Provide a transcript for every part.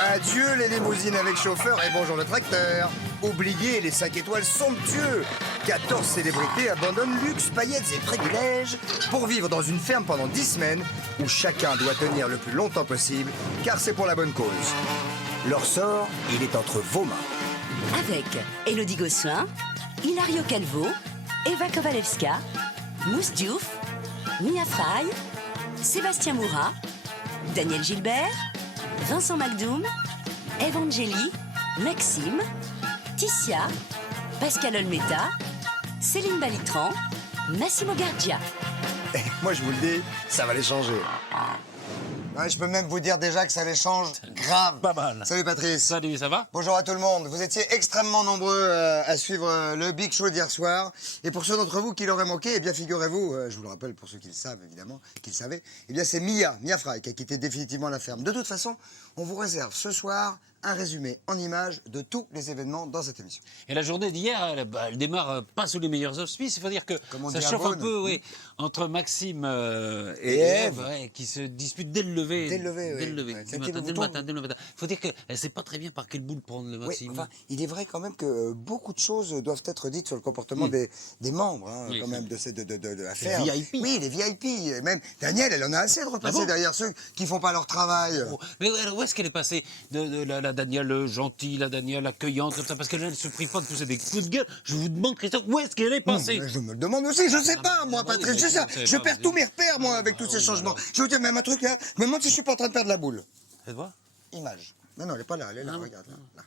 Adieu les limousines avec chauffeur et bonjour le tracteur. Oubliez les 5 étoiles somptueux. 14 célébrités abandonnent luxe, paillettes et privilèges pour vivre dans une ferme pendant 10 semaines où chacun doit tenir le plus longtemps possible car c'est pour la bonne cause. Leur sort, il est entre vos mains. Avec Élodie Gossuin, Hilario Calvo, Eva Kovalevska, Mousse Diouf, Mia Fry, Sébastien Moura, Daniel Gilbert, Vincent Macdoum, Evangélie, Maxime, Ticia, Pascal Olmeta, Céline Balitran, Massimo Gardia. Moi je vous le dis, ça va les changer. Ouais, je peux même vous dire déjà que ça les change grave. Pas mal. Salut Patrice. Salut, ça va? Bonjour à tout le monde. Vous étiez extrêmement nombreux à suivre le Big Show d'hier soir. Et pour ceux d'entre vous qui l'auraient manqué, eh bien figurez-vous, je vous le rappelle pour ceux qui le savent évidemment, qui le savaient, eh bien c'est Mia Fry qui a quitté définitivement la ferme. De toute façon, on vous réserve ce soir un résumé en images de tous les événements dans cette émission. Et la journée d'hier, elle démarre pas sous les meilleurs auspices. Il faut dire que Comme on ça dit à chauffe un Beaune. peu, oui, entre Maxime et Ève. Ève, ouais, qui se disputent dès le lever. Dès le lever, oui. Dès le lever. Ouais, Dès ça le a été matin, le dès le bouton. matin, dès le matin. Il faut dire qu'elle ne sait pas très bien par quel bout de prendre le Oui, Maxime. enfin, il est vrai quand même que beaucoup de choses doivent être dites sur le comportement des membres, hein, Oui, quand c'est même, de la ferme. VIP. Oui, les VIP. Et même Daniel, elle en a assez de repasser Ah bon derrière ceux qui font pas leur travail. Oh, mais où est-ce qu'elle est passée de la Danielle gentille, la Danielle accueillante, comme ça? Parce qu'elle ne se prive pas de pousser des coups de gueule. Je vous demande, Christophe, où est-ce qu'elle est passée? Je me le demande aussi, je sais pas, moi, bah oui, Patrice, mais je sais. vous savez Je pas, perds vous tous savez. mes repères, moi, avec tous ces oui, changements. alors. Je vais vous dire même un truc, là, me demande si je suis pas en train de perdre la boule. Faites voir. Image. Non, elle est pas là, elle est là, Ah, regarde, là.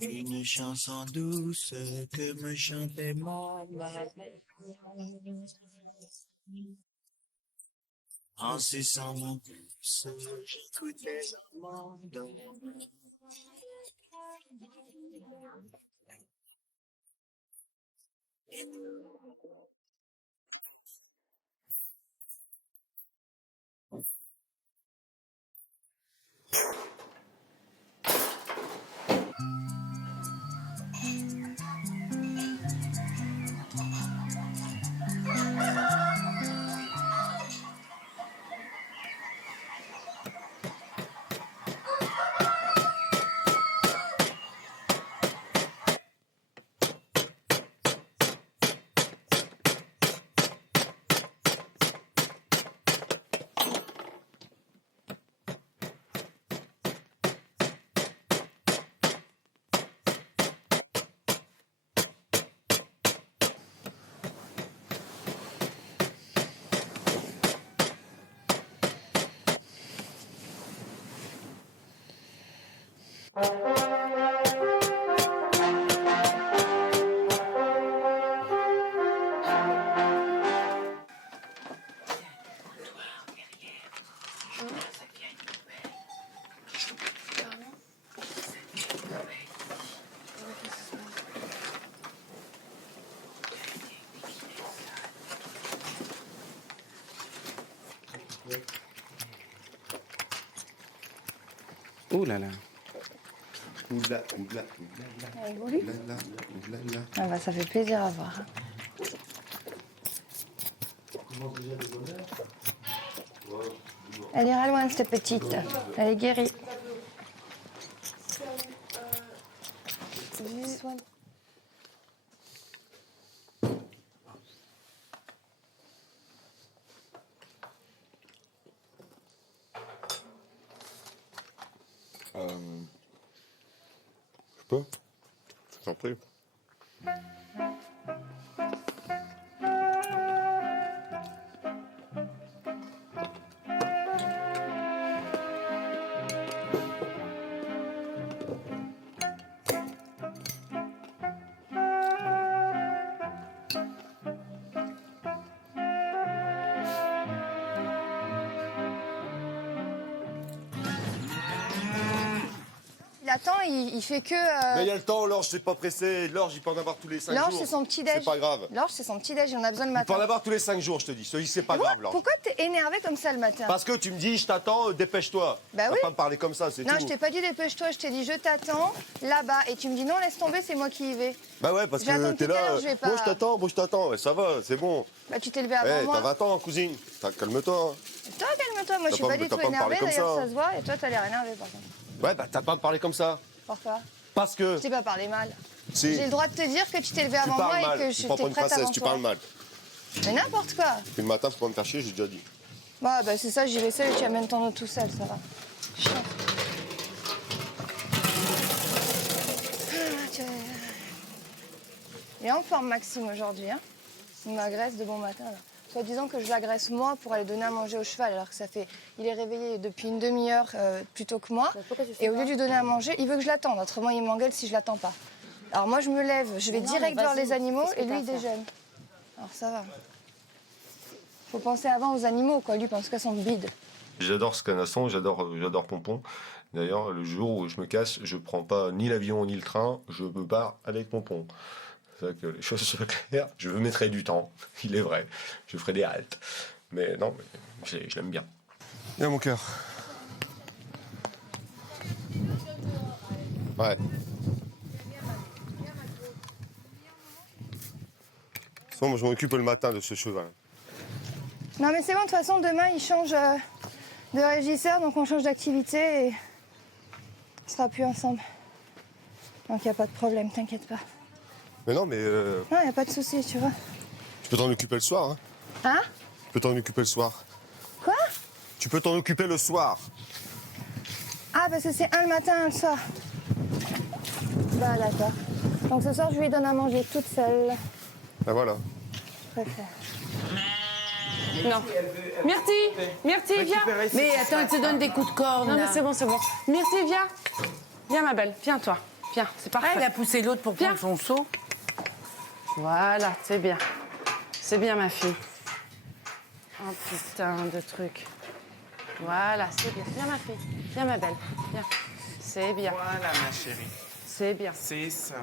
Une chanson douce que me chantait maman. En suçant mon pouce, j'écoutais mon dos. Ouh là là. Oula, Ah bah, ça fait plaisir à voir. Elle ira loin, cette petite. Elle est guérie. Je peux? Je t'en prie. attends, il fait que... Mais il y a le temps, l'orge, c'est pas pressé. L'orge, il peut en avoir tous les 5 jours. L'orge, c'est son petit déj. C'est pas grave. L'orge, c'est son petit déj, on a besoin le Il matin. peut en avoir tous les 5 jours, je te dis. C'est pas grave, l'orge. Pourquoi t'es énervé comme ça le matin? Parce que tu me dis, je t'attends, dépêche-toi. Bah Tu vas oui. pas me parler comme ça, c'est tout. Non, je t'ai pas dit dépêche-toi, je t'ai dit je t'attends là-bas. Et tu me dis non, laisse tomber, c'est moi qui y vais. Bah ouais, parce J'attends que tout t'es à l'heure, là. je vais pas- Bon, je t'attends. Ouais, ça va, c'est bon. Bah tu t'es levé avant Eh, moi. t'as 20 ans, cousine. Calme-toi. hein. Toi, calme-toi, moi je suis T'as pas pas- du t'as tout pas me parler énervée, comme d'ailleurs ça, ça se voit. Et toi, t'as l'air énervé par contre. Ouais, bah t'as pas à me parler comme ça. Pourquoi? Parce que. Je t'ai pas parlé mal. Si. J'ai le droit de te dire que tu t'es levé Tu avant moi parles et mal. que Tu je prends t'ai pour une prête princesse, avant tu toi. parles mal. Mais n'importe quoi. Puis le matin, faut pas me faire chier, j'ai déjà dit. Bah c'est ça, j'y vais seule et tu amènes ton eau tout seul, ça va. Chiant. Il est en forme Maxime aujourd'hui, hein. Il m'agresse de bon matin là. Soit disant que je l'agresse moi pour aller donner à manger au cheval, alors que ça fait. Il est réveillé depuis une demi-heure plutôt que moi. Et au lieu de lui donner à manger, il veut que je l'attende. Autrement, il m'engueule si je l'attends pas. Alors moi, je me lève, je vais direct voir les animaux et lui, il déjeune. Alors ça va. Faut penser avant aux animaux, quoi. Lui, pense qu'à son bide. J'adore ce canasson, j'adore Pompon. D'ailleurs, le jour où je me casse, je prends pas ni l'avion ni le train, je me barre avec Pompon. C'est vrai que les choses soient claires. Je me mettrai du temps, il est vrai. Je ferai des haltes. Mais non, je l'aime bien. Viens, mon cœur. Ouais. Moi, je m'occupe le matin de ce cheval. Non mais c'est bon, de toute façon, demain, il change de régisseur, donc on change d'activité et on sera plus ensemble. Donc il n'y a pas de problème, t'inquiète pas. Mais non, mais Non, il n'y a pas de souci, tu vois. tu peux t'en occuper le soir. Hein. Hein? Tu peux t'en occuper le soir. Quoi? Tu peux t'en occuper le soir. Ah, parce que c'est un le matin, un le soir. Bah d'accord. Donc ce soir, je lui donne à manger toute seule. Ben voilà. Je préfère. Non. Myrtille, viens. Mais attends, elle te donne des coups de corne. Non, mais là. c'est bon, c'est bon. Myrtille, viens. Viens, ma belle. Viens, toi. Viens, c'est Ah, parfait. elle a poussé l'autre pour Viens. prendre son seau. Voilà, c'est bien. C'est bien, ma fille. Oh, putain de truc. Voilà, c'est bien. Viens, ma fille. Viens, ma belle. Viens. C'est bien. Voilà, ma chérie. C'est bien. C'est ça.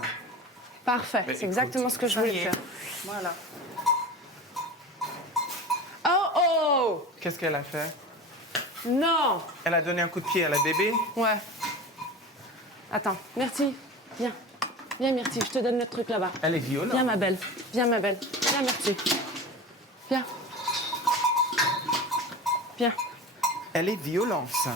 Parfait. Mais C'est exactement écoute, ce que je ça voulais y est. faire. Voilà. Oh, oh! Qu'est-ce qu'elle a fait? Non! Elle a donné un coup de pied à la bébé? Ouais. Attends, Myrtille, viens. Viens, Myrtille, je te donne le truc là-bas. Elle est violente. Viens, ma belle. Viens, ma belle. Viens, Myrtille. Viens. Viens. Elle est violente, ça.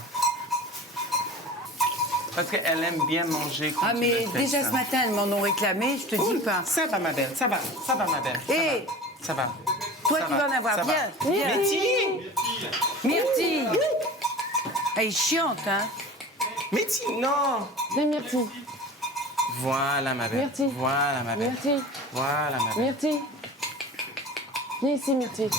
Parce qu'elle aime bien manger quand Ah, tu mais le fais, déjà ça. ce matin, elles m'en ont réclamé, je te dis pas. Ça va, ma belle, ça va, ma belle. ça Hé, va, ça va. toi, Ça tu va, vas en avoir. ça va. Viens, viens. Myrtille! Myrtille. Elle est chiante, hein. Myrtille, non! Viens, Myrtille. Voilà, ma belle. Myrtille. Voilà, ma belle. Myrtille. Voilà, ma belle. Myrtille. Viens ici, Myrtille.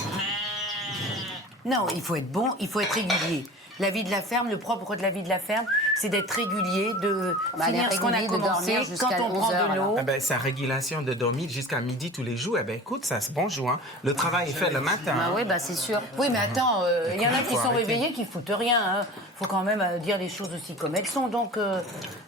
Non, il faut être bon, il faut être régulier. La vie de la ferme, le propre de la vie de la ferme, c'est d'être régulier, de finir ce qu'on a régulier, de commencé dormir quand jusqu'à on prend 11 heures, de l'eau. Ah ben, sa régulation de dormir jusqu'à midi tous les jours, eh ben, écoute, ça se bonjour. Hein. Le travail est fait le matin. Ah hein. oui, bah c'est sûr. Oui, mais attends, il y en a qui Faut sont arrêter. réveillés qui foutent rien. Hein. Faut quand même dire les choses aussi comme elles sont. Donc,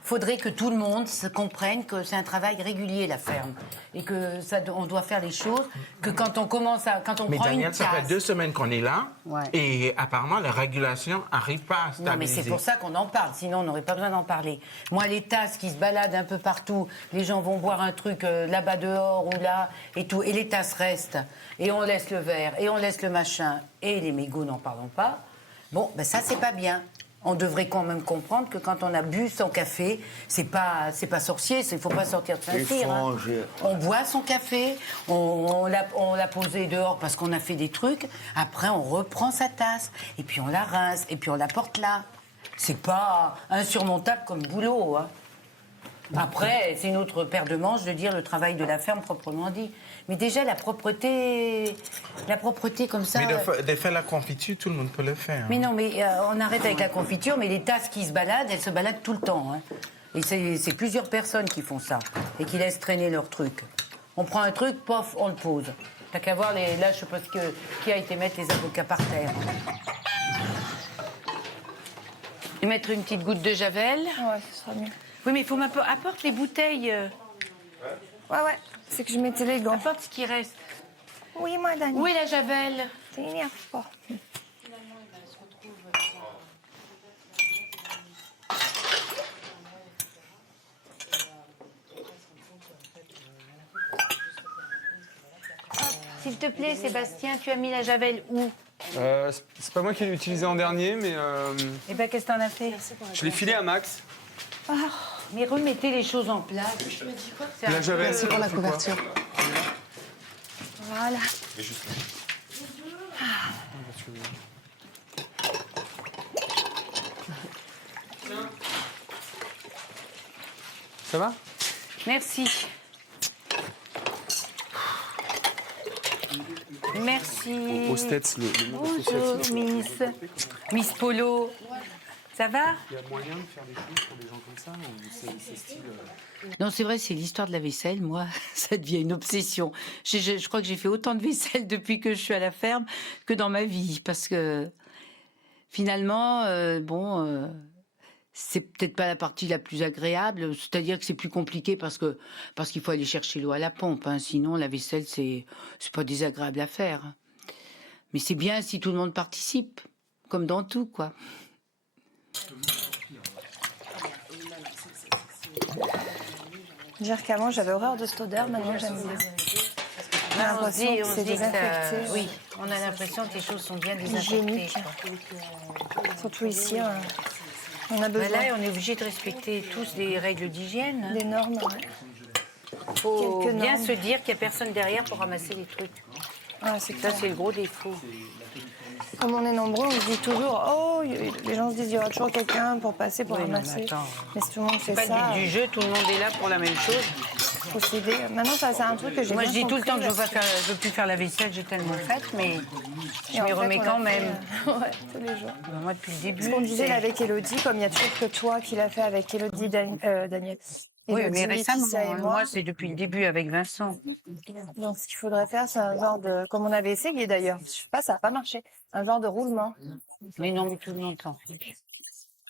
faudrait que tout le monde se comprenne que c'est un travail régulier, la ferme. Et que ça, on doit faire les choses, que quand on commence à... Quand on Mais prend Daniel, une ça fait tasse... 2 semaines qu'on est là. Ouais. Et apparemment, la régulation n'arrive pas à Non, mais stabiliser. c'est pour ça qu'on en parle, sinon on n'aurait pas besoin d'en parler. Moi, les tasses qui se baladent un peu partout, les gens vont boire un truc là-bas dehors ou là, et tout, et les tasses restent, et on laisse le verre, et on laisse le machin, et les mégots, n'en parlons pas. Bon, ben ça, c'est pas bien. On devrait quand même comprendre que quand on a bu son café, c'est pas sorcier, il faut pas sortir de Saint-Cyr. Hein. On boit son café, on l'a posé dehors parce qu'on a fait des trucs, après on reprend sa tasse, et puis on la rince, et puis on la porte là. C'est pas insurmontable comme boulot. Hein. Après, c'est une autre paire de manches de dire le travail de la ferme proprement dit. Mais déjà, la propreté comme ça... Mais de faire la confiture, tout le monde peut le faire. Mais non, mais on arrête avec la confiture, mais les tasses qui se baladent, elles se baladent tout le temps. Hein. Et c'est plusieurs personnes qui font ça et qui laissent traîner leurs trucs. On prend un truc, pof, on le pose. T'as qu'à voir, là, je sais pas qui a été mettre les avocats par terre. Et mettre une petite goutte de javel. Ouais, ce sera mieux. Oui, mais il faut apporte les bouteilles. Ouais, c'est que je mettais les gants. Apporte ce qui reste. Oui, madame. Où est la javel? T'énerve pas. S'il te plaît, Sébastien, tu as mis la javel où? C'est pas moi qui l'ai utilisé en dernier, mais Eh ben, qu'est-ce que t'en as fait? je l'ai filé à Max. Mais remettez les choses en place. La javel. Merci pour la couverture. Voilà. Ça va? Merci. Merci. Au States, Bonjour, Miss Polo. Ça va? Il y a moyen de faire des choses pour des gens comme ça ou c'est style... Non, c'est vrai, c'est l'histoire de la vaisselle. Moi, ça devient une obsession. Je crois que j'ai fait autant de vaisselle depuis que je suis à la ferme que dans ma vie. Parce que finalement, c'est peut-être pas la partie la plus agréable. C'est-à-dire que c'est plus compliqué parce qu'il faut aller chercher l'eau à la pompe. Hein. Sinon, la vaisselle, c'est pas désagréable à faire. Mais c'est bien si tout le monde participe, comme dans tout, quoi. Dire qu'avant j'avais horreur de cette odeur, maintenant j'aime bien. J'ai l'impression que c'est désinfecté. Oui, on a l'impression que les choses sont bien désinfectées. Hygiénique. Surtout ici, on a besoin. Là, on est obligé de respecter tous des règles d'hygiène. Des normes, ouais. Faut Quelques bien normes. se dire qu'il n'y a personne derrière pour ramasser les trucs. Ah, c'est Ça, clair. c'est le gros défaut. Comme on est nombreux, on se dit toujours, oh, les gens se disent, il y aura toujours quelqu'un pour passer, pour Oui, non, mais ramasser. attends. Mais si tout le monde fait C'est pas ça, le but du jeu, tout le monde est là pour la même chose. faut s'aider. Maintenant, ça, c'est un truc que j'ai Moi, bien je dis tout le compris, temps que je parce ne veux plus faire la vaisselle, j'ai tellement fait, mais je Et en m'y fait, remets on quand l'a fait, même. ouais, tous les jours. Moi, depuis le début. Ce qu'on disait c'est- là avec Elodie, comme il y a toujours que toi qui l'as fait avec Elodie Daniel. Oui, Elodie, mais récemment, Laetitia et moi, c'est depuis le début avec Vincent. Donc, ce qu'il faudrait faire, c'est un genre de, comme on avait essayé d'ailleurs, je sais pas, ça n'a pas marché, un genre de roulement. Mais non, mais tout le monde s'en fiche.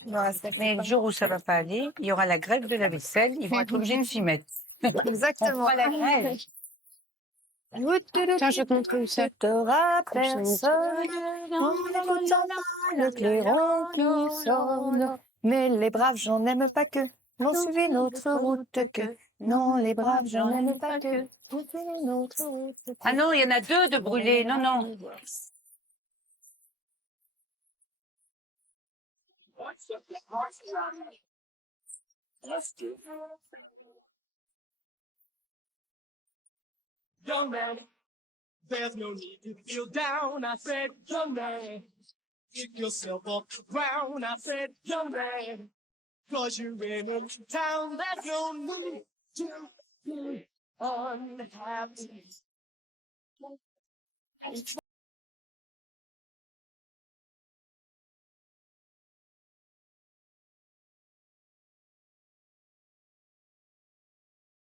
Il me reste Mais le jour où ça va pas aller, il y aura la grève de la vaisselle, ils vont être obligés de s'y mettre. Exactement. On fera la grève. Tiens, je vais te montrer où c'est. Te rappelle personne, en écoutant le clairon qui sonne. Mais les braves, j'en aime pas que, n'ont suivi notre route que. Non, les braves, j'en aime pas que, n'ont suivi notre route que. Ah non, il y en a deux de brûlés. Non, non. Young man, there's no need to feel down. I said, young man, pick yourself off the ground. I said, young man, cause you're in a town. There's no need to be unhappy.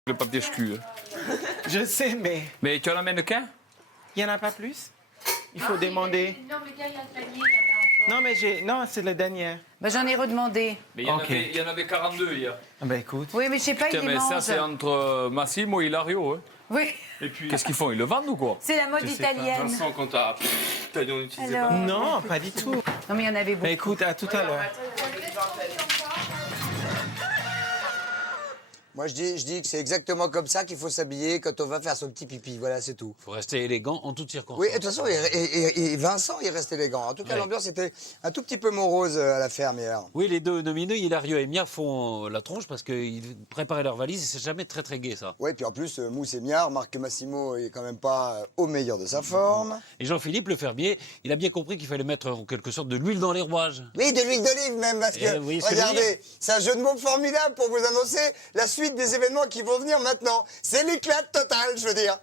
Le papier ch'cu. Je sais, mais Mais tu en amènes qu'un? il n'y en a pas plus? Il faut demander. Non, mais il y a le panier, Non, mais non, c'est le dernier. Ben, j'en ai redemandé. Mais Ok. il y en avait 42 hier. Ah ben écoute. Oui, mais je sais pas, Tiens, ils les mais ça, mangent. c'est entre Massimo et Hilario. Hein. Oui, Et puis, qu'est-ce qu'ils font? Ils le vendent ou quoi? c'est la mode italienne. Vincent, quand t'as dit on n'utilisait Alors... pas. Non, pas du tout. Non, mais il y en avait beaucoup. Ben écoute, à tout à l'heure. Moi, je dis que c'est exactement comme ça qu'il faut s'habiller quand on va faire son petit pipi. Voilà, c'est tout. Faut rester élégant en toutes circonstances. Oui, et de toute façon, et Vincent, il reste élégant. En tout cas, Ouais. l'ambiance était un tout petit peu morose à la ferme hier. Oui, les deux nomineux, Hilario et Mia, font la tronche parce qu'ils préparaient leurs valises et c'est jamais très très gai ça. Oui, puis en plus, Mousse et Mia, remarque que Massimo est quand même pas au meilleur de sa forme. Et Jean-Philippe, le fermier, il a bien compris qu'il fallait mettre en quelque sorte de l'huile dans les rouages. Oui, de l'huile d'olive même, parce que, oui, ce que je veux regardez, c'est un jeu de mots formidable pour vous annoncer la suite des événements qui vont venir maintenant. C'est l'éclat total, je veux dire.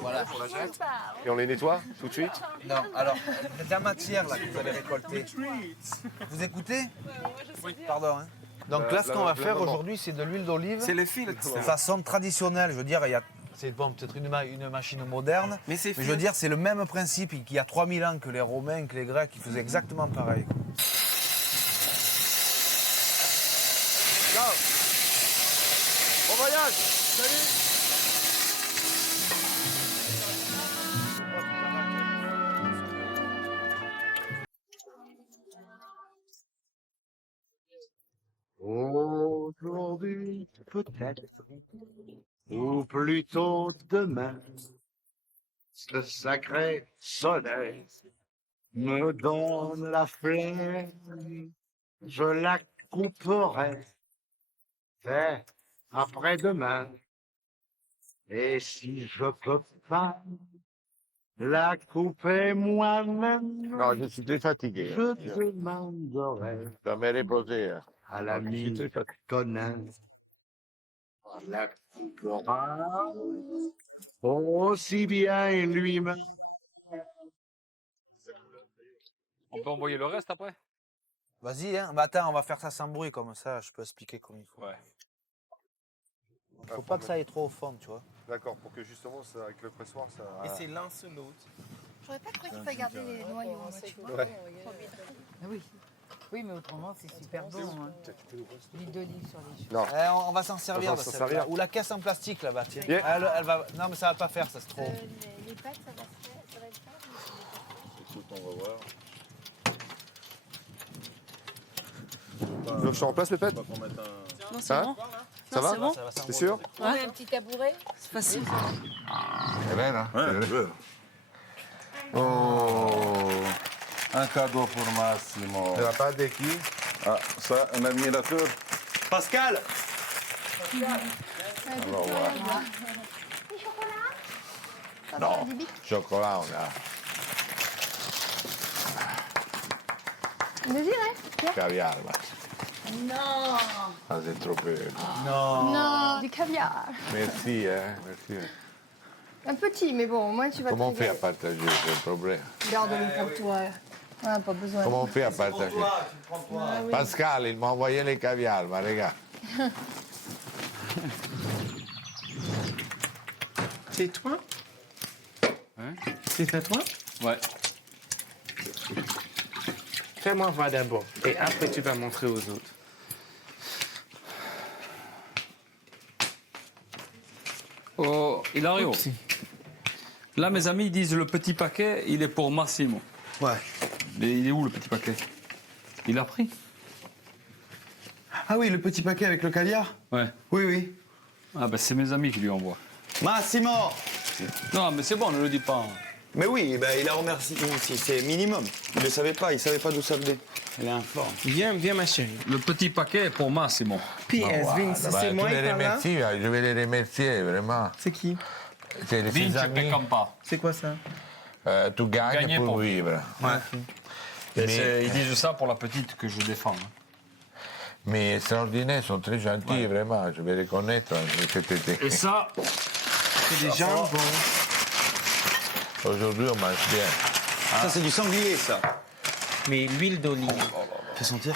Voilà, on la jette. Et on les nettoie tout de suite? Non, alors, il y a de la matière là que vous allez récolter. Vous écoutez? Oui. Pardon. Hein. Donc là, ce qu'on va faire aujourd'hui, c'est de l'huile d'olive. C'est le filtre. De façon traditionnelle, je veux dire, c'est bon, peut-être une machine moderne. Mais c'est je veux dire, c'est le même principe qu'il y a 3000 ans que les Romains, que les Grecs, ils faisaient exactement pareil. Quoi. Ciao. Bon voyage. Salut. Aujourd'hui, peut-être, ou plutôt demain, ce sacré soleil me donne la flemme, je la couperai dès après-demain. Et si je peux pas la couper moi-même, Non, je suis très fatigué. je demanderai Je vais me reposer. à l'ami Conan la coupera aussi bien lui-même. On peut envoyer le reste après? Vas-y, hein. Mais attends, on va faire ça sans bruit, comme ça, je peux expliquer comme il faut. Ouais. Faut pas que ça aille trop au fond, tu vois. D'accord, pour que justement, ça, avec le pressoir, ça... Et c'est l'un sur l'autre. J'aurais pas cru qu'il fallait garder les noyaux, moi, tu vois. Ouais. Ah oui. Oui, mais autrement, c'est super bon. Hein. L'huile d'olive sur les cheveux. Non. On va s'en servir On de va s'en celle-là. servir. Ou la caisse en plastique là-bas, tiens. Yeah. Elle va... Non, mais ça va pas faire, ça, c'est trop. Les pâtes, ça va se faire, ça va le faire. Écoute, on va voir. Tu veux que je te remplace, Pépette? Pas qu'on mette un... Non, c'est Hein bon. Ça va? bon. T'es sûr? Ouais. Un petit tabouret. C'est facile. C'est bien, hein? Ouais, Oh, un cadeau pour Massimo. De la part de qui? Ah, ça, un admirateur. Pascal! Alors, voilà. Non, chocolat, on a. Désiré? Caviar, là. Non. Ah, c'est trop peu. Non. Du caviar. Merci, hein, merci. Un petit, mais bon, au moins tu vas Comment on te fait à régaler. partager, c'est le problème. Garde-le pour toi. Ah, pas besoin. Comment on fait à partager? Ah oui. Pascal, il m'a envoyé les caviar, mais regarde. C'est toi? Hein? C'est à toi? Ouais. Fais-moi voir d'abord. Et après, tu vas montrer aux autres. Oh, Hilario. Oupsie. Là, mes amis ils disent le petit paquet, il est pour Massimo. Ouais. Mais il est où le petit paquet? Il a pris? Ah oui, le petit paquet avec le caviar? Ouais. Oui, oui. Ah ben c'est mes amis qui lui envoient. Massimo! Non, mais c'est bon, ne le dis pas. Mais oui, ben, il a remercié, c'est minimum. Il ne savait pas d'où ça venait. Elle est informe. Viens, viens, ma chérie. Le petit paquet est pour Massimo. PS, Vince, Bah, c'est moi, tu il les parle là? remercies, je vais les remercier, vraiment. C'est qui? C'est les Vince ses amis. Pecampa. C'est quoi ça? Tu gagnes Gagner pour pour vivre. Et Mais- ils disent ça pour la petite que je défends. hein. Mais extraordinaires, ils sont très gentils, vraiment, je vais reconnaître. Cet été. Et ça, C'est des jambons. Aujourd'hui, on mange bien. Ça, c'est du sanglier, ça. Mais l'huile d'olive. Fais sentir.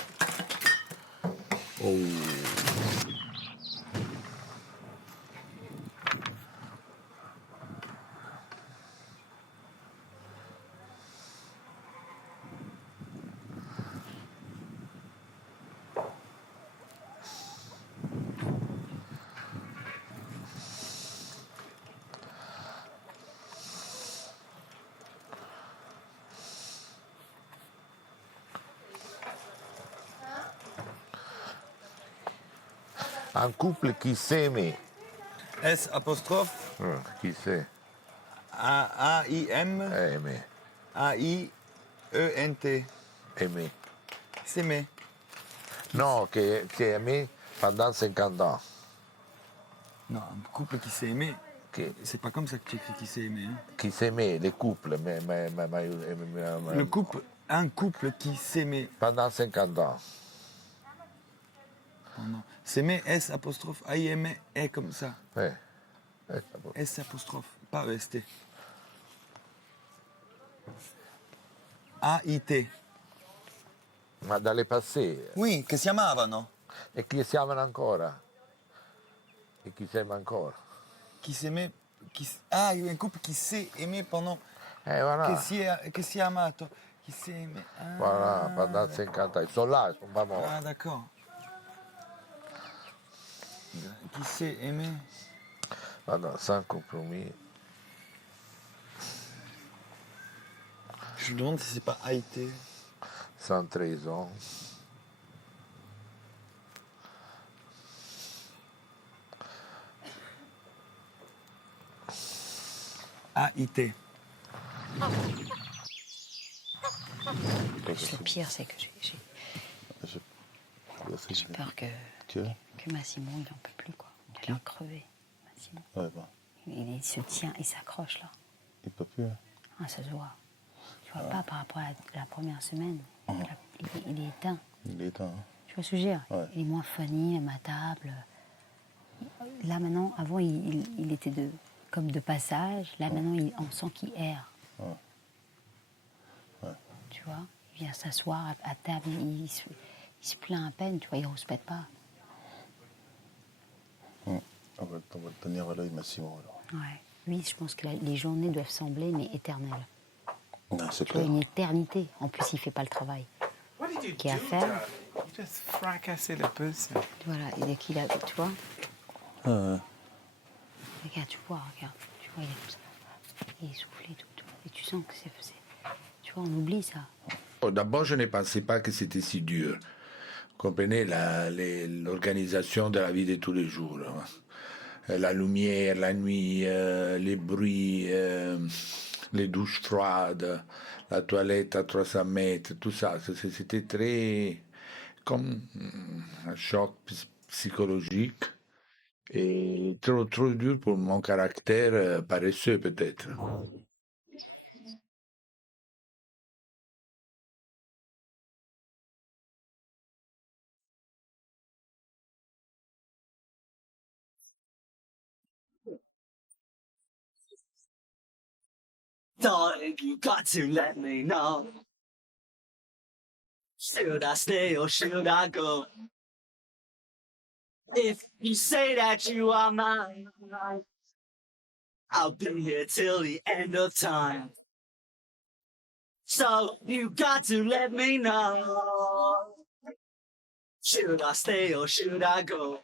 Un couple qui s'aime. S apostrophe Qui sait? A-I-M Aimer. A-I-E-N-T. Aimer. S'aimer. Non, qui est aimé pendant 50 ans. Non, un couple qui s'est aimé. Qui, C'est pas comme ça que tu écris qui s'est aimé. Hein. qui s'aimait, les couples. Le couple, un couple qui s'aimait. Pendant 50 ans. S'aimer, S apostrophe A-I-M-E, comme ça. Ouais. S apostrophe, pas E-S-T. A-I-T. Ma dalle passé. Oui, che si amavano. E chi si amano ancora? E chi si ama ancora? Qui s'aimait, un couple qui s'est aimé pendant... voilà. Che si è amato. Qui s'est aimé... Ah. Voilà, pendant 50 ans. Ils sont là, ils sont pas morts. Ah, d'accord. Qui s'est aimé Pendant 100 compromis. Je me demande si c'est pas Haïti. Sans trahison. Haïti. Le pire, c'est que j'ai peur que Massimo, il n'en peut plus, quoi. Il a l'air crevé, Massimo. Ouais, bah. Il se tient, il s'accroche, là. Il peut plus. Hein. Ah, ça se voit. Tu vois pas par rapport à la première semaine. Il est éteint. Il est éteint. Hein. Tu vois ce que je veux dire? Ouais. Il est moins funny, immatable. Là, maintenant, avant, il était comme de passage. Là, maintenant, on sent qu'il erre. Ouais. Ouais. Tu vois? Il vient s'asseoir à table, il se plaint à peine, tu vois, il ne rouspète pas. On va le tenir à l'œil, Massimo, alors. Ouais. Lui, je pense que les journées doivent sembler, mais éternelles. Non, c'est Tu vois, clair. une éternité. En plus, il ne fait pas le travail qu'il a à faire. Just fracasser le puce. Voilà, et dès qu'il a, tu vois, Ouais. regarde, tu vois, il est comme ça. Il est essoufflé, tout. Et tu sens que c'est tu vois, on oublie ça. D'abord, je ne pensais pas que c'était si dur. Vous comprenez l'organisation de la vie de tous les jours. Hein. La lumière, la nuit, les bruits, les douches froides, la toilette à 300 mètres, tout ça. C'était très comme un choc psychologique et trop dur pour mon caractère paresseux peut-être. Darling, you got to let me know. Should I stay or should I go? If you say that you are mine, I'll be here till the end of time. So you got to let me know. Should I stay or should I go?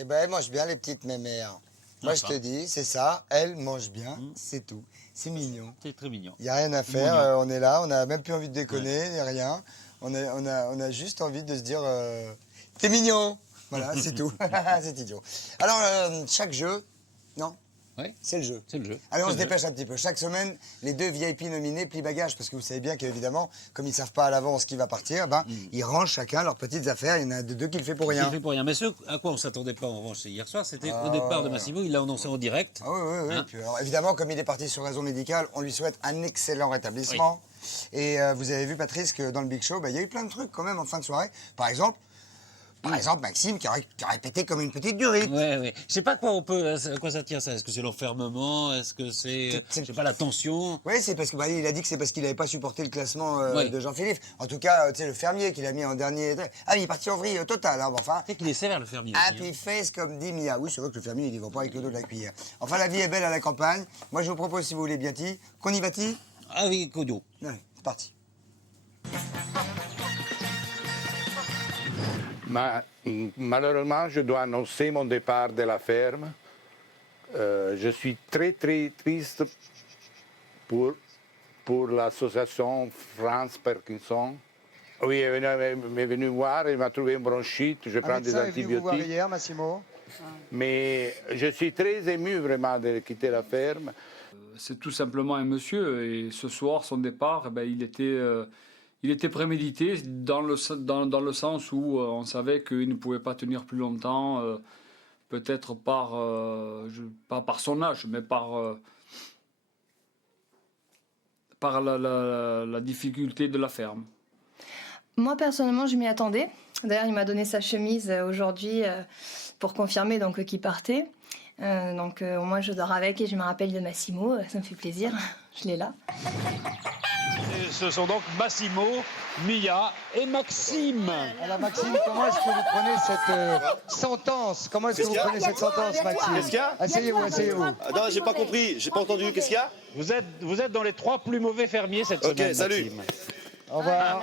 Eh ben, elle mange bien, les petites mémères. Moi, je te dis, c'est ça, elle mange bien, c'est tout. C'est mignon. C'est très mignon. Il n'y a rien à faire, on est là, on n'a même plus envie de déconner, ni rien. On a juste envie de se dire, t'es mignon. Voilà, c'est tout. C'est idiot. Alors, chaque jeu, non? Oui. C'est le jeu. C'est le jeu. Allez, on C'est se le dépêche un petit peu. Chaque semaine, les 2 VIP nominés plient bagages, parce que vous savez bien qu'évidemment, comme ils ne savent pas à l'avance qui va partir, ils rangent chacun leurs petites affaires. Il y en a 2 qui le fait pour rien. Il fait pour rien. Mais ce à quoi on ne s'attendait pas en revanche hier soir, c'était au départ de Massimo, il l'a annoncé en direct. Ah oui. Hein? Puis, alors, évidemment, comme il est parti sur raison médicale, on lui souhaite un excellent rétablissement. Oui. Et vous avez vu, Patrice, que dans le Big Show, il y a eu plein de trucs quand même en fin de soirée. Par exemple, Maxime qui aurait pété comme une petite durite. Oui. Je sais pas à quoi ça tient ça. Est-ce que c'est l'enfermement? Est-ce que c'est, je sais pas, la tension? Oui, c'est parce que il a dit que c'est parce qu'il n'avait pas supporté le classement de Jean-Philippe. En tout cas, tu sais, le fermier qu'il a mis en dernier. Ah, il est parti en vrille totale. Hein, enfin. C'est qu'il est sévère, le fermier. Happy face, comme dit Mia. Oui, c'est vrai que le fermier, il y va pas avec le dos de la cuillère. Enfin, la vie est belle à la campagne. Moi, je vous propose, si vous voulez bien, qu'on y va-t-il? Ah oui, Codio. Allez, c'est parti. Malheureusement, je dois annoncer mon départ de la ferme. Je suis très, très triste pour l'association France Parkinson. Oui, il est venu voir, il m'a trouvé une bronchite, je prends des antibiotiques. Est venu vous voir hier, Massimo. Mais je suis très ému vraiment de quitter la ferme. C'est tout simplement un monsieur, et ce soir, son départ, il était prémédité dans le sens où on savait qu'il ne pouvait pas tenir plus longtemps, peut-être pas par son âge, mais par la difficulté de la ferme. Moi, personnellement, je m'y attendais. D'ailleurs, il m'a donné sa chemise aujourd'hui pour confirmer donc qu'il partait. Donc au moins je dors avec et je me rappelle de Massimo, ça me fait plaisir, je l'ai là. Ce sont donc Massimo, Mia et Maxime. Alors Maxime, comment est-ce que vous prenez cette sentence? Comment est-ce que vous prenez cette sentence, Maxime? Qu'est-ce qu'il y a? Asseyez-vous, asseyez-vous. Ah, non, j'ai pas compris, j'ai pas entendu. Qu'est-ce qu'il y a? Vous êtes dans les 3 plus mauvais fermiers cette semaine, salut. Maxime. Au revoir.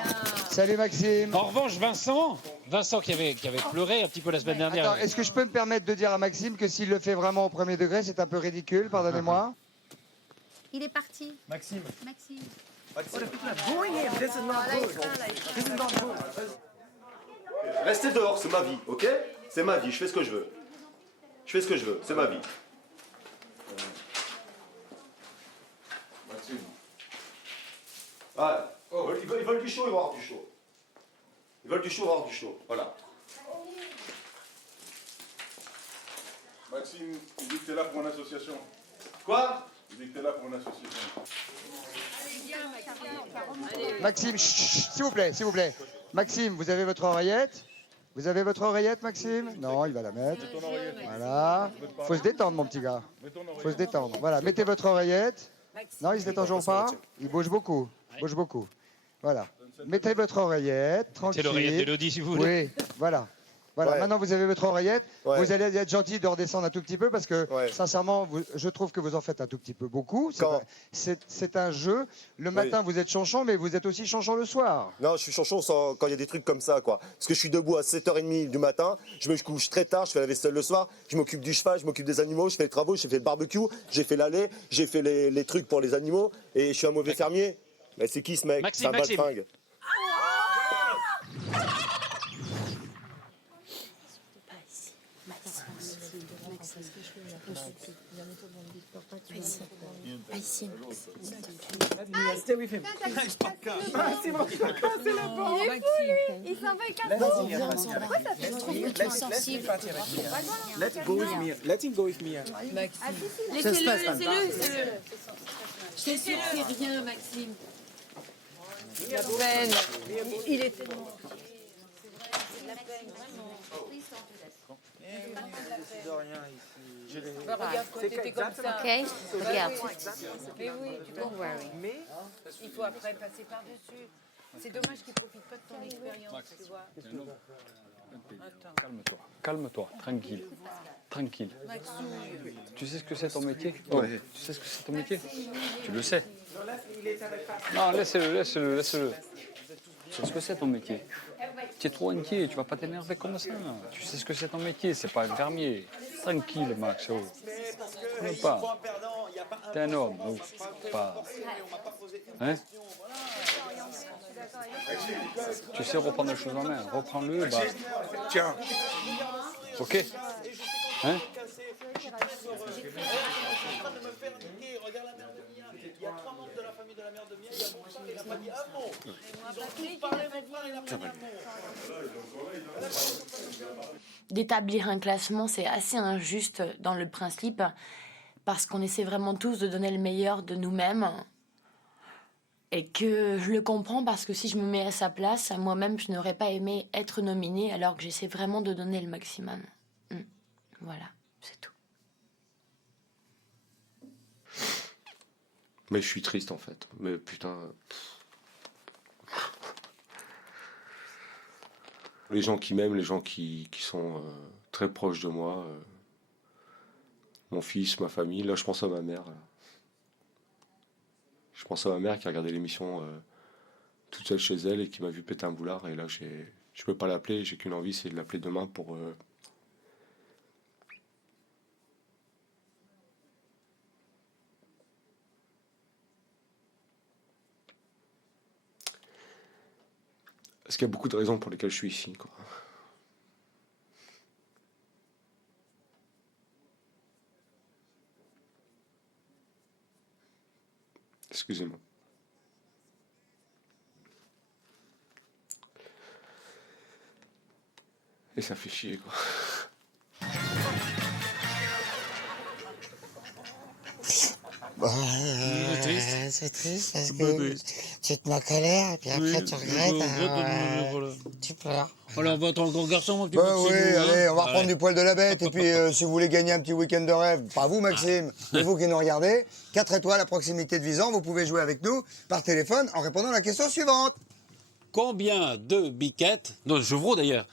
Salut Maxime. En revanche, Vincent qui avait pleuré un petit peu la semaine dernière. Attends, est-ce que je peux me permettre de dire à Maxime que s'il le fait vraiment au premier degré, c'est un peu ridicule, pardonnez-moi? Il est parti. Maxime. Maxime. Restez dehors, c'est ma vie, ok? C'est ma vie, je fais ce que je veux. Je fais ce que je veux, c'est ma vie. Maxime. Ah, ils veulent du chaud, ils vont avoir du chaud. Ils veulent du chaud, ils vont avoir du chaud. Voilà. Maxime, il dit que t'es là pour une association. Quoi? Il dit que t'es là pour une association. Maxime, chut, s'il vous plaît, s'il vous plaît. Maxime, vous avez votre oreillette? Vous avez votre oreillette, Maxime? Non, il va la mettre. Voilà. Faut se détendre, mon petit gars. Faut se détendre. Voilà, mettez votre oreillette. Non, il se détend toujours pas? Il bouge beaucoup. Bouge beaucoup. Voilà. Mettez votre oreillette, tranquille. C'est l'oreillette d'Élodie, si vous voulez. Oui, voilà. Voilà, Ouais. maintenant vous avez votre oreillette. Ouais. Vous allez être gentil de redescendre un tout petit peu parce que, sincèrement, je trouve que vous en faites un tout petit peu beaucoup. C'est un jeu. Le matin, vous êtes chanchon, mais vous êtes aussi chanchon le soir. Non, je suis chanchon quand il y a des trucs comme ça, quoi. Parce que je suis debout à 7h30 du matin, je me couche très tard, je fais la vaisselle le soir, je m'occupe du cheval, je m'occupe des animaux, je fais les travaux, j'ai fait le barbecue, j'ai fait l'allée, j'ai fait les trucs pour les animaux, et je suis un mauvais fermier. Mais c'est qui ce mec? C'est un baltringue. Stay with him. Maxime, tu vas casser la porte. Il est fou, lui. Il s'en va, il casse la porte. Pourquoi ça fait? Je trouve que tu es sensible. Let go with me. Let him go with me. Laissez-le, laissez-le. Je te fais rien, Maxime. La peine. Il est tellement... C'est la peine, vraiment. De rien ici. Regarde quand t'étais comme ça. Ok, regarde. Mais oui, don't worry. Mais il faut après passer par-dessus. C'est dommage qu'il ne profite pas de ton expérience, tu vois. Calme-toi, calme-toi, tranquille. Tranquille. Maxouille. Tu sais ce que c'est ton métier? Ouais. Tu sais ce que c'est ton métier? Tu le sais. Non, laisse-le. Tu sais ce que c'est ton métier? Tu es trop inquiet, tu vas pas t'énerver comme ça. Tu sais ce que c'est ton métier, c'est pas un fermier. Tranquille, Max. Oh. Ne pas. T'es un homme, oh. Pas. Hein? Tu sais reprendre les choses en main. Reprends-le, bah. Tiens. Ok? Hein? D'établir un classement, c'est assez injuste dans le principe, parce qu'on essaie vraiment tous de donner le meilleur de nous-mêmes. Et que je le comprends parce que si je me mets à sa place, moi-même, je n'aurais pas aimé être nominée alors que j'essaie vraiment de donner le maximum. Voilà, c'est tout. Mais je suis triste en fait. Mais putain. Les gens qui m'aiment, les gens qui sont très proches de moi. Mon fils, ma famille. Là, je pense à ma mère. Là. Je pense à ma mère qui a regardé l'émission toute seule chez elle et qui m'a vu péter un boulard. Et là, je peux pas l'appeler. J'ai qu'une envie, c'est de l'appeler demain pour... Parce qu'il y a beaucoup de raisons pour lesquelles je suis ici, quoi. Excusez-moi. Et ça fait chier, quoi. C'est triste parce que tu te mets en colère et puis après tu regrettes. Tu pleures. Alors, votre grand garçon, mon petit Bah Maxime, oui, hein. allez, on va reprendre Ouais. du poil de la bête. Et puis, si vous voulez gagner un petit week-end de rêve, pas vous, Maxime, mais vous qui nous regardez, 4 étoiles à proximité de Visan, vous pouvez jouer avec nous par téléphone en répondant à la question suivante. Combien de biquettes, non, chevreaux d'ailleurs,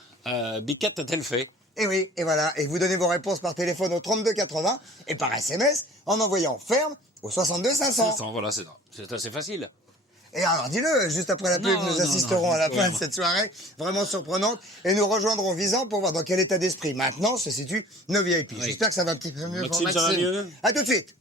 biquettes a-t-elle fait? Et oui, et voilà. Et vous donnez vos réponses par téléphone au 3280 et par SMS en envoyant ferme au 62 500. 500, voilà, c'est assez facile. Et alors, dis-le, juste après la pub, Non, nous non, assisterons non, à la je fin peux de cette soirée vraiment surprenante et nous rejoindrons Visan pour voir dans quel état d'esprit maintenant se situent nos VIP. Oui. J'espère que ça va un petit peu mieux pour Maxime, Maxime. ça va mieux? À tout de suite.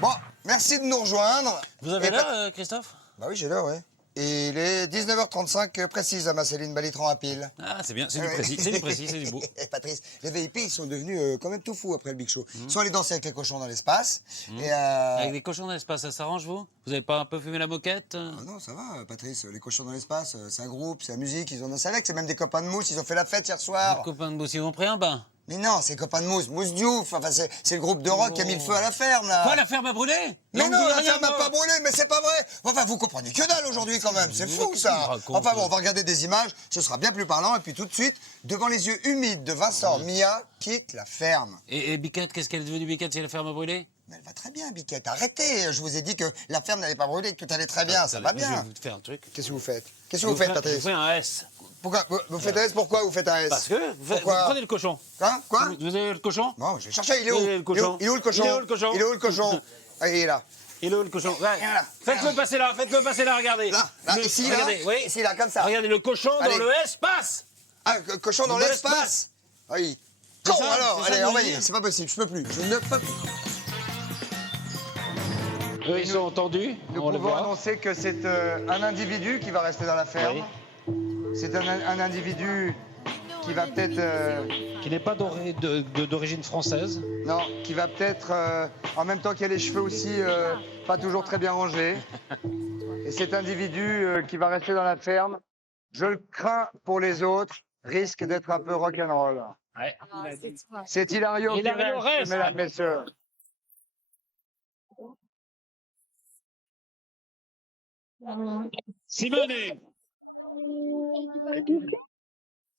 Bon, merci de nous rejoindre. Vous avez Et l'heure, Christophe? Bah oui, j'ai l'heure, ouais. Et il est 19h35 précise à ma Céline Balitran à pile. Ah, c'est bien, c'est du Ouais. précis, c'est du précis, c'est du beau. Et Patrice, les VIP, ils sont devenus quand même tout fous après le Big Show. Ils sont allés danser avec les cochons dans l'espace. Et Avec des cochons dans l'espace, ça s'arrange, vous? Vous avez pas un peu fumé la moquette? Ah non, ça va, Patrice. Les cochons dans l'espace, c'est un groupe, c'est la musique, ils ont dansé avec. C'est même des copains de mousse, ils ont fait la fête hier soir. Les copains de Mousse, ils ont pris un bain. Mais non, c'est copains de mousse, Mousse Diouf. Enfin, c'est le groupe de rock qui a mis le feu à la ferme, là. Quoi, la ferme a brûlé? Mais On non, dit la rien, ferme n'a moi. pas brûlé, mais c'est pas vrai. Enfin, vous comprenez que dalle aujourd'hui quand même, c'est fou ça. raconte, Enfin bon, on va regarder des images, ce sera bien plus parlant. Et puis tout de suite, devant les yeux humides de Vincent, Mia quitte la ferme. Et Biquette, qu'est-ce qu'elle est devenue, Biquette, si la ferme a brûlé? Mais elle va très bien, Biquette. Arrêtez, je vous ai dit que la ferme n'allait pas brûler, que tout allait très bien, ça va Moi, Je bien. vais vous faire un truc. Qu'est-ce que vous faites? Qu'est-ce que vous faites, Je Patrice? vous fais un S. Pourquoi vous faites un S? Pourquoi vous faites un S? Parce que vous Pourquoi prenez le cochon. Hein? Quoi? Vous avez le cochon? Bon, je vais chercher, il est où? Il est où, le cochon? Il est où le cochon? Il est où le cochon? Il est où le cochon? Ah, il est là. Il est où le cochon? Ouais. Voilà. Faites-le passer là, regardez. Là, ici, là. Regardez, oui. Ici, là, comme ça. Regardez, le cochon Allez. dans le S passe. Ah, cochon dans Dans l'espace. Oui. C'est Con ça, alors, c'est ça allez, que vous envoyez. dites. C'est pas possible, je peux plus. Je ne peux plus. Eux, ils sont entendus. Nous on le pouvons voit. annoncer que c'est un individu qui va rester dans la ferme. C'est un individu qui va peut-être... Qui n'est pas d'origine française. Non, qui va peut-être, en même temps qu'il y a les cheveux aussi, pas toujours très bien rangés. Et cet individu qui va rester dans la ferme, je le crains pour les autres, risque d'être un peu rock'n'roll. Ouais. C'est Hilario qui Hilario reste, reste. mesdames, messieurs. Simone.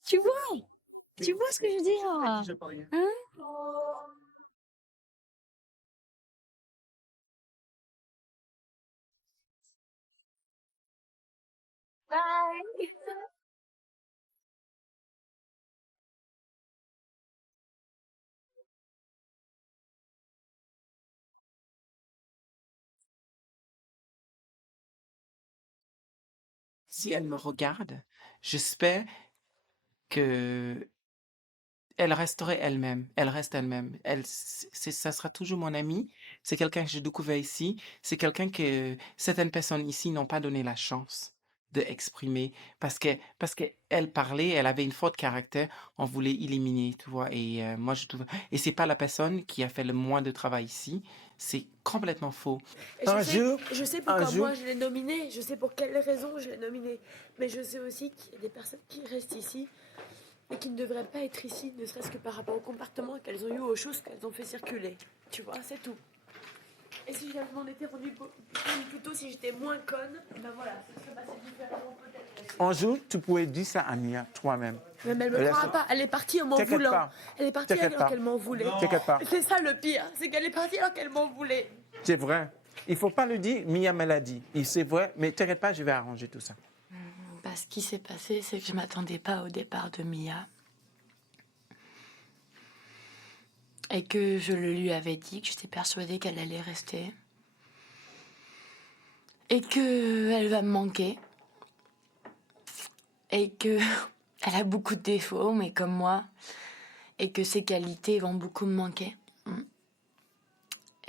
Tu vois ce que je veux dire? Hein? Bye. Si elle me regarde, j'espère que elle resterait elle-même. Elle reste elle-même. Ça sera toujours mon amie. C'est quelqu'un que j'ai découvert ici. C'est quelqu'un que certaines personnes ici n'ont pas donné la chance d'exprimer parce qu'elle parlait, elle avait une forte caractère. On voulait éliminer, tu vois. Et moi, je trouve. Et c'est pas la personne qui a fait le moins de travail ici. C'est complètement faux. Je sais pourquoi moi je l'ai nominé, je sais pour quelles raisons je l'ai nominé, mais je sais aussi qu'il y a des personnes qui restent ici et qui ne devraient pas être ici, ne serait-ce que par rapport au comportement qu'elles ont eu, aux choses qu'elles ont fait circuler. Tu vois, c'est tout. Et si je m'en étais rendue plus tôt, si j'étais moins conne, ben voilà, ça serait passé différemment peut-être. Un jour, tu pouvais dire ça à Mia, toi-même. Mais elle me croira pas, elle est partie en m'en T'inquiète voulant. pas. Elle est partie T'inquiète alors pas. qu'elle m'en voulait. T'inquiète pas. C'est ça le pire, c'est qu'elle est partie alors qu'elle m'en voulait. C'est vrai. Il faut pas le dire, Mia me l'a dit. C'est vrai, mais t'inquiète pas, je vais arranger tout ça. Bah, ce qui s'est passé, c'est que je m'attendais pas au départ de Mia. Et que je le lui avais dit, que j'étais persuadée qu'elle allait rester. Et qu'elle va me manquer. Et que elle a beaucoup de défauts, mais comme moi. Et que ses qualités vont beaucoup me manquer.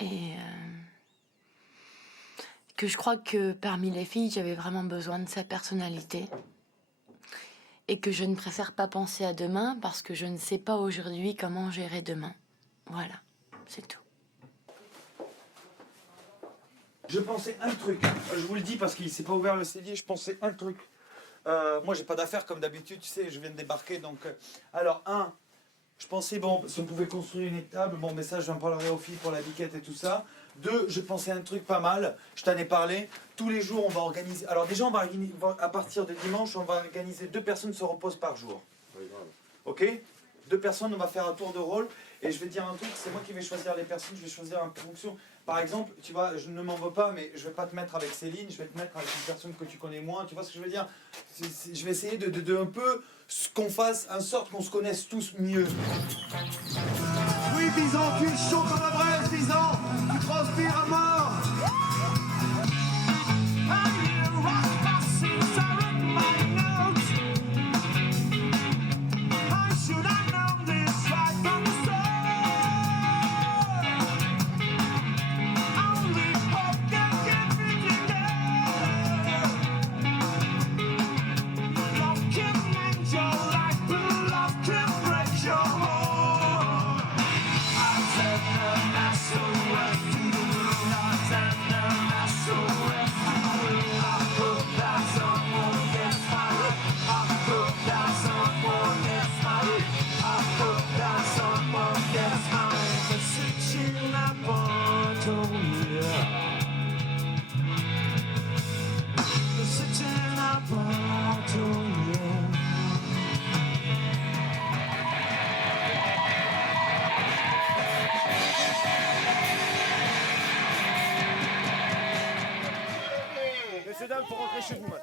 Et que je crois que parmi les filles, j'avais vraiment besoin de sa personnalité. Et que je ne préfère pas penser à demain parce que je ne sais pas aujourd'hui comment gérer demain. Voilà, c'est tout. Je pensais un truc, je vous le dis parce qu'il s'est pas ouvert le cellier, je pensais un truc. Moi j'ai pas d'affaires comme d'habitude, tu sais, je viens de débarquer donc. Alors, je pensais, bon, si on pouvait construire une étable, bon, mais ça j'en parlerai aux filles pour la biquette et tout ça. 2, je pensais à un truc pas mal, je t'en ai parlé. Tous les jours, on va organiser. Alors, déjà, à partir de dimanche, on va organiser 2 personnes se reposent par jour. Ok? 2 personnes, on va faire un tour de rôle. Et je vais te dire un truc, c'est moi qui vais choisir les personnes, je vais choisir en fonction. Par exemple, tu vois, je ne m'en veux pas, mais je vais pas te mettre avec Céline, je vais te mettre avec une personne que tu connais moins. Tu vois ce que je veux dire? Je vais essayer de un peu qu'on fasse en sorte qu'on se connaisse tous mieux. Oui, Bison, tu es chaud comme un braise, Bison. Tu transpires à mort.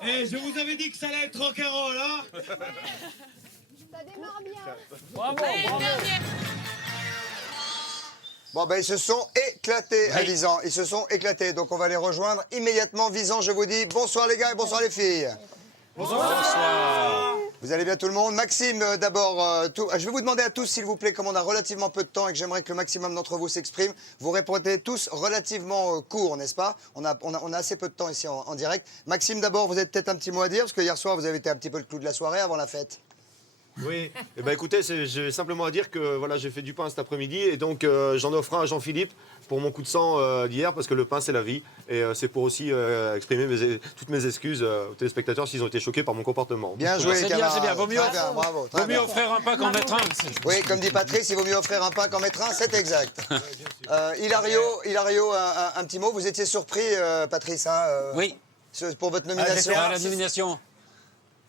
Et je vous avais dit que ça allait être rock'n'roll, hein? Ça démarre bien. Bravo, Bon, ben, ils se sont éclatés à Visan. Ils se sont éclatés. Donc, on va les rejoindre immédiatement. Visan, je vous dis bonsoir les gars et bonsoir les filles. Bonsoir. Vous allez bien tout le monde? Maxime, d'abord, je vais vous demander à tous, s'il vous plaît, comme on a relativement peu de temps et que j'aimerais que le maximum d'entre vous s'exprime, vous répondez tous relativement court, n'est-ce pas? On a assez peu de temps ici en direct. Maxime, d'abord, vous avez peut-être un petit mot à dire, parce que hier soir, vous avez été un petit peu le clou de la soirée avant la fête. Oui, eh ben, écoutez, j'ai simplement à dire que voilà, j'ai fait du pain cet après-midi et donc j'en offre un à Jean-Philippe pour mon coup de sang d'hier parce que le pain c'est la vie et c'est pour aussi exprimer toutes mes excuses aux téléspectateurs s'ils ont été choqués par mon comportement. Bien joué, camarade. C'est bien, vaut mieux, bravo, vaut mieux offrir un pain qu'en mettre un. Oui, comme dit Patrice, il vaut mieux offrir un pain qu'en mettre un, c'est exact. Hilario, un petit mot, vous étiez surpris, Patrice, hein, oui. Pour votre nomination. La nomination.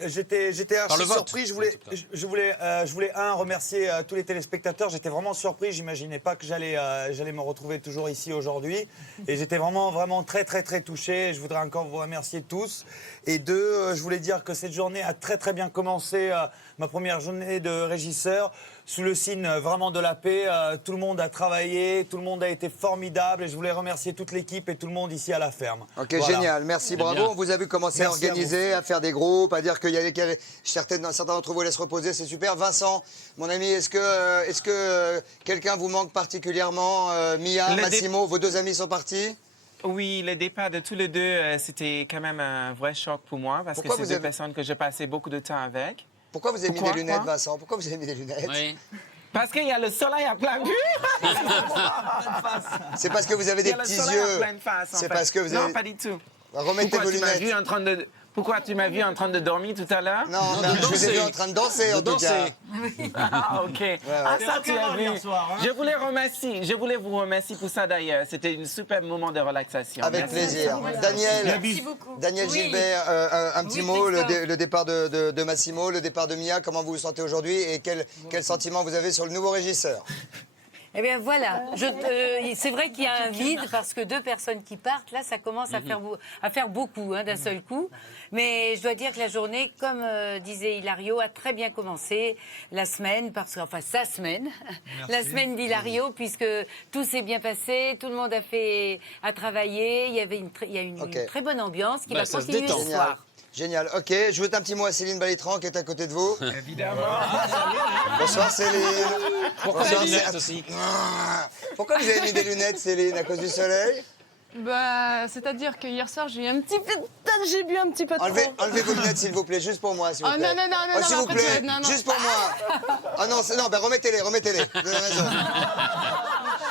J'étais Par le assez vote. surpris. Je voulais remercier tous les téléspectateurs. J'étais vraiment surpris. J'imaginais pas que j'allais me retrouver toujours ici aujourd'hui. Et j'étais vraiment très touché. Je voudrais encore vous remercier tous. Et 2, je voulais dire que cette journée a très bien commencé. Ma première journée de régisseur sous le signe vraiment de la paix. Tout le monde a travaillé, tout le monde a été formidable. Et je voulais remercier toute l'équipe et tout le monde ici à la ferme. Ok, Voilà. génial, merci, bravo. On vous a vu commencer à Merci à organiser, à faire des groupes, à dire qu'il y avait certains d'entre vous laissent reposer, c'est super. Vincent, mon ami, est-ce que quelqu'un vous manque particulièrement? Mia, Massimo, vos 2 amis sont partis? Oui, le départ de tous les 2, c'était quand même un vrai choc pour moi parce Pourquoi que c'est 2 personnes que j'ai passé beaucoup de temps avec. Pourquoi vous avez mis des lunettes, Vincent? Pourquoi vous avez mis des lunettes? Oui. Parce qu'il y a le soleil à plein vue. C'est parce que vous avez des petits yeux. C'est parce que vous avez... Non, pas du tout. Remettez vos lunettes. Pourquoi tu m'as vu en train de dormir tout à l'heure? Non, je vous ai vu en train de danser, en tout cas. Ah, OK. Ah, ça, tu l'as vu. Soir, hein. Je voulais vous remercier pour ça, d'ailleurs. C'était un super moment de relaxation. Avec plaisir. Daniel Gilbert, un petit mot, le départ de Massimo, le départ de Mia, comment vous vous sentez aujourd'hui et quel sentiment vous avez sur le nouveau régisseur? Eh bien voilà, c'est vrai qu'il y a un vide parce que 2 personnes qui partent, là ça commence à faire beaucoup d'un seul coup. Mais je dois dire que la journée, comme disait Hilario, a très bien commencé la semaine, sa semaine, la semaine d'Hilario, puisque tout s'est bien passé, tout le monde a travaillé, il y a une très bonne ambiance qui va continuer ce soir. Génial, ok. Je veux un petit mot à Céline Balitran qui est à côté de vous. Évidemment. Bonsoir Céline. Pourquoi des lunettes aussi? Pourquoi vous avez mis des lunettes, Céline? À cause du soleil? Bah, c'est-à-dire que hier soir, j'ai bu un petit peu trop. Enlevez vos lunettes, s'il vous plaît, juste pour moi, s'il vous plaît. Non, s'il vous plaît, juste pour moi. Ah non, remettez-les. Vous avez raison.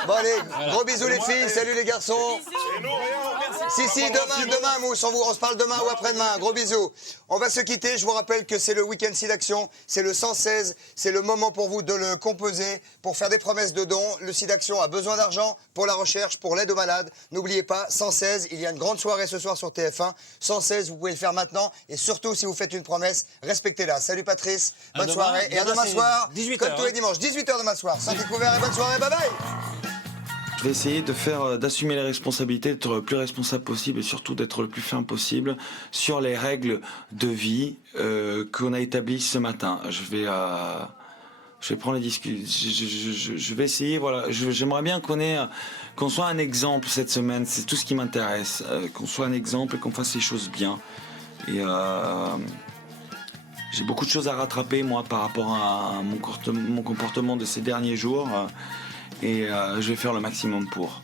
Bon, allez, gros bisous les filles, salut les garçons. Et nous, rien, merci. Si, demain, Mousse, on se parle demain ou après-demain. Gros bisous. On va se quitter. Je vous rappelle que c'est le week-end SIDAction. C'est le 116. C'est le moment pour vous de le composer, pour faire des promesses de dons. Le SIDAction a besoin d'argent pour la recherche, pour l'aide aux malades. N'oubliez pas, 116, il y a une grande soirée ce soir sur TF1. 116, vous pouvez le faire maintenant. Et surtout, si vous faites une promesse, respectez-la. Salut Patrice, bonne soirée. Et à demain soir, 18h, comme tous les dimanches, 18h demain soir. Santé couvert et bonne soirée. Bye bye. Je vais essayer d'assumer les responsabilités, d'être le plus responsable possible et surtout d'être le plus ferme possible sur les règles de vie qu'on a établies ce matin. Je vais prendre les discussions. Je vais essayer. Voilà. J'aimerais bien qu'on soit un exemple cette semaine. C'est tout ce qui m'intéresse. Qu'on soit un exemple et qu'on fasse les choses bien. Et j'ai beaucoup de choses à rattraper moi par rapport à mon comportement de ces derniers jours. Et je vais faire le maximum pour.